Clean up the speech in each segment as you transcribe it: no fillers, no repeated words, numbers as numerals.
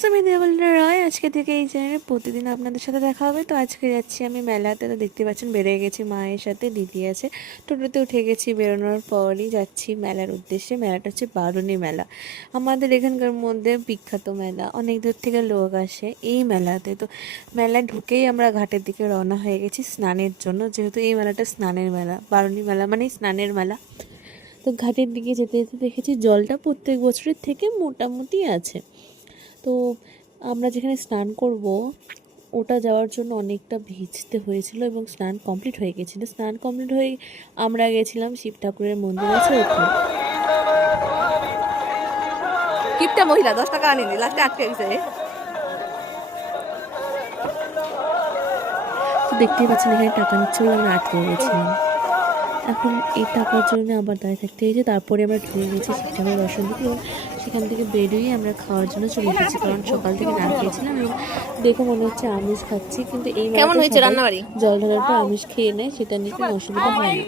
Viewers, আমি দেবলীনা রয়। আজকে থেকে এই চ্যানেলে প্রতিদিন আপনাদের সাথে দেখা হবে। তো আজকে যাচ্ছি আমি মেলাতে। তো দেখতে পাচ্ছেন বেরিয়ে গেছি মায়ের সাথে, দিদি আছে, টোটোতে উঠে গেছি। বেরোনোর পরই যাচ্ছি মেলার উদ্দেশ্যে। মেলাটা হচ্ছে বারুণী মেলা, আমাদের এখানকার মধ্যে বিখ্যাত মেলা। অনেক দূর থেকে লোক আসে এই মেলাতে। তো মেলায় ঢুকেই আমরা ঘাটের দিকে রওনা হয়ে গেছি স্নানের জন্য, যেহেতু এই মেলাটা স্নানের মেলা। বারুণী মেলা মানে স্নানের মেলা। তো ঘাটের দিকে যেতে যেতে দেখেছি জলটা প্রত্যেক বছরের থেকে মোটামুটি আছে। তো আমরা যেখানে স্নান করব ওটা যাওয়ার জন্য অনেকটা ভিজতে হয়েছিল এবং স্নান কমপ্লিট হয়ে গেছিলো। স্নান কমপ্লিট হয়ে আমরা গেছিলাম শিব ঠাকুরের মন্দির আছে ওখানে। কিপটা মহিলা 10 টাকা আনেনি, লাস্টে আটকে গেছে। তো দেখতেই পাচ্ছেন এখানে টাকা নিচ্ছে বলে আমরা আটকে গেছিলাম। এখন এই টাকার জন্য আবার দাঁড়িয়ে থাকতে হয়েছে। তারপরে আমরা ঢুকে গেছি শিব ঠাকুরের দর্শন দিতে এবং সেখান থেকে বেরিয়ে আমরা খাওয়ার জন্য চলে এসেছি, কারণ সকাল থেকে না খেয়েছিলাম এবং দেখে মনে হচ্ছে আমিষ খাচ্ছি। কিন্তু এই কেমন হয়েছে রান্নাবাড়ি? জল ঢালার পর আমিষ খেয়ে নেয়, সেটা নিয়ে কোনো অসুবিধা হয় না।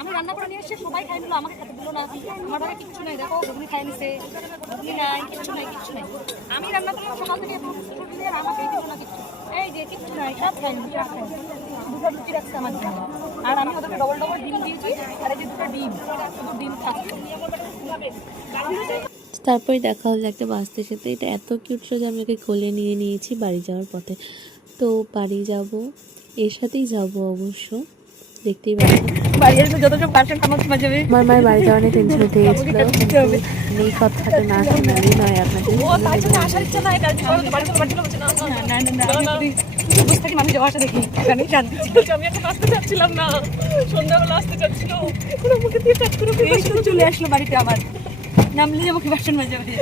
আমি রান্না করে নিয়ে এসে সবাই খাই নিল, আমাকে খেতে দিল না। আমার ভাগে কিচ্ছু নাই, দেখো ঘুগনি খাই নিছে, ঘুগনি নাই, কিচ্ছু নাই, কিচ্ছু নাই। আমি রান্না করলাম সকাল থেকে, আমাকে দিল না কিচ্ছু। এই যে কিচ্ছু নাই, সব খাই নি, সব খাই নি। দুটো রুটি রাখছে আমার জন্য, আর আমি ওদেরকে ডবল ডবল ডিম দিয়েছি। আর এই যে দুটো ডিম, শুধু ডিম খাচ্ছে। তারপরে দেখা হলো একটা বাসের সাথে। এটা এত কিউট ছিল যে আমি ওকে কোলে নিয়ে নিয়েছি বাড়ি যাওয়ার পথে। তো বাড়ি যাব, এর সাথেই যাব অবশ্য, দেখতেই পাচ্ছেন। বাড়ি আসলে যত সব পার্সেন্ট আমার মাঝে যাবে। আমার মায়ের বাড়ি যাওয়া নিয়ে টেনশন হতে গেছিলো। এই কথাটা না শোনালেই নয় আপনাদের। আসার ইচ্ছা নাই, তার জন্য বাড়ি বলছে না না না না, আমি বসে থাকি, আমি যাওয়া আসা দেখি, এখানে শান্তি ছিল। আমি এখন আসতে চাচ্ছিলাম না, সন্ধ্যাবেলা আসতে চাচ্ছিল, কোনো মুখে দিয়ে কাজ করে চলে আসলো বাড়িতে। আমার নামলে আমাকে বাসন মাঝে যাবে।